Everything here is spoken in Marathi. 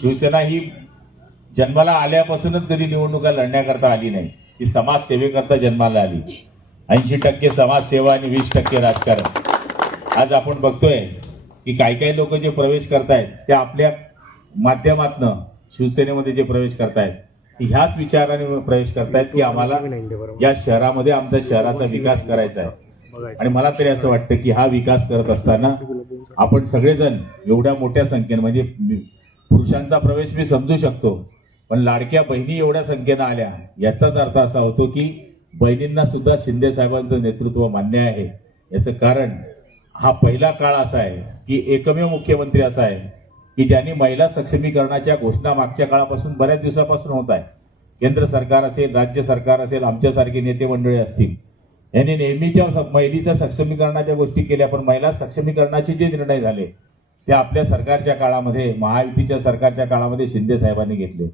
शिवसेना ही जन्माला आल्यापासूनच कधी निवडणुका लढण्याकरता आली नाही, ती समाजसेवेकरता जन्माला आली. 80% समाजसेवा आणि 20% राजकारण. आज आपण बघतोय की काही लोक जे प्रवेश करतायत ते आपल्या माध्यमातनं शिवसेनेमध्ये जे प्रवेश करतायत ह्याच विचाराने प्रवेश करतायत की आम्हाला या शहरामध्ये आमच्या शहराचा विकास करायचा आहे. आणि मला तरी असं वाटतं की हा विकास करत असताना आपण सगळेजण एवढ्या मोठ्या संख्येने, म्हणजे पुरुषांचा प्रवेश मी समजू शकतो, पण लाडक्या बहिणी एवढ्या संख्येनं आल्या याचाच अर्थ असा होतो की बहिणींना सुद्धा शिंदे साहेबांचं नेतृत्व मान्य आहे. याचं कारण हा पहिला काळ असा आहे की एकमेव मुख्यमंत्री असा आहे की ज्यांनी महिला सक्षमीकरणाच्या घोषणा मागच्या काळापासून बऱ्याच दिवसापासून होत आहे. केंद्र सरकार असेल, राज्य सरकार असेल, आमच्यासारखे नेते मंडळी असतील, यांनी नेहमीच्या महिलेच्या सक्षमीकरणाच्या गोष्टी केल्या, पण महिला सक्षमीकरणाचे जे निर्णय झाले ते आपल्या सरकारच्या काळामध्ये, महायुतीच्या सरकारच्या काळामध्ये शिंदे साहेबांनी घेतले.